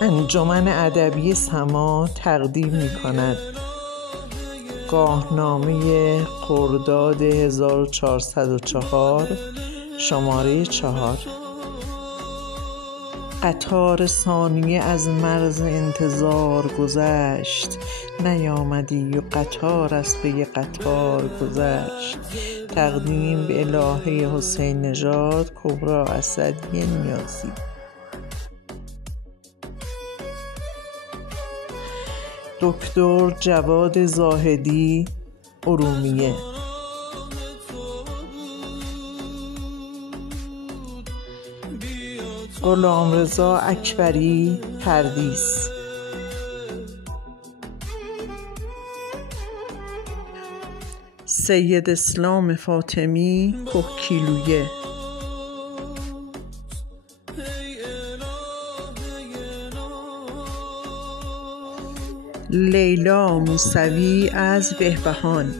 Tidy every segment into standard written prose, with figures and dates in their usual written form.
انجمن ادبی سما تقدیم می‌کند گاهنامه خرداد 1404 شماره 4. قطار ثانیه از مرز انتظار گذشت، نیامدی و قطار از پی قطار گذشت. تقدیم به الهه حسین نژاد، کبری اسدی نیازی. دکتر جواد زاهدی، ارومیه. غلامرضا اکبری، پردیس. سید اسلام فاطمی، کهگیلویه. لیلا موسوی از بهبهان.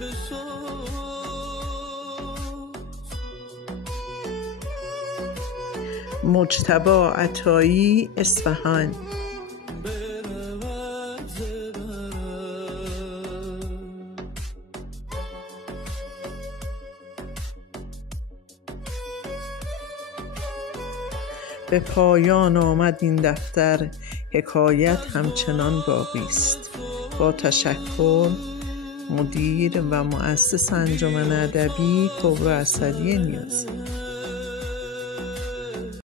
مجتبی عطایی، اصفهان. به پایان آمد این دفتر، حکایت همچنان باقی است. با تشکر، مدیر و مؤسس انجمن ادبی کبری اسدی نیازی.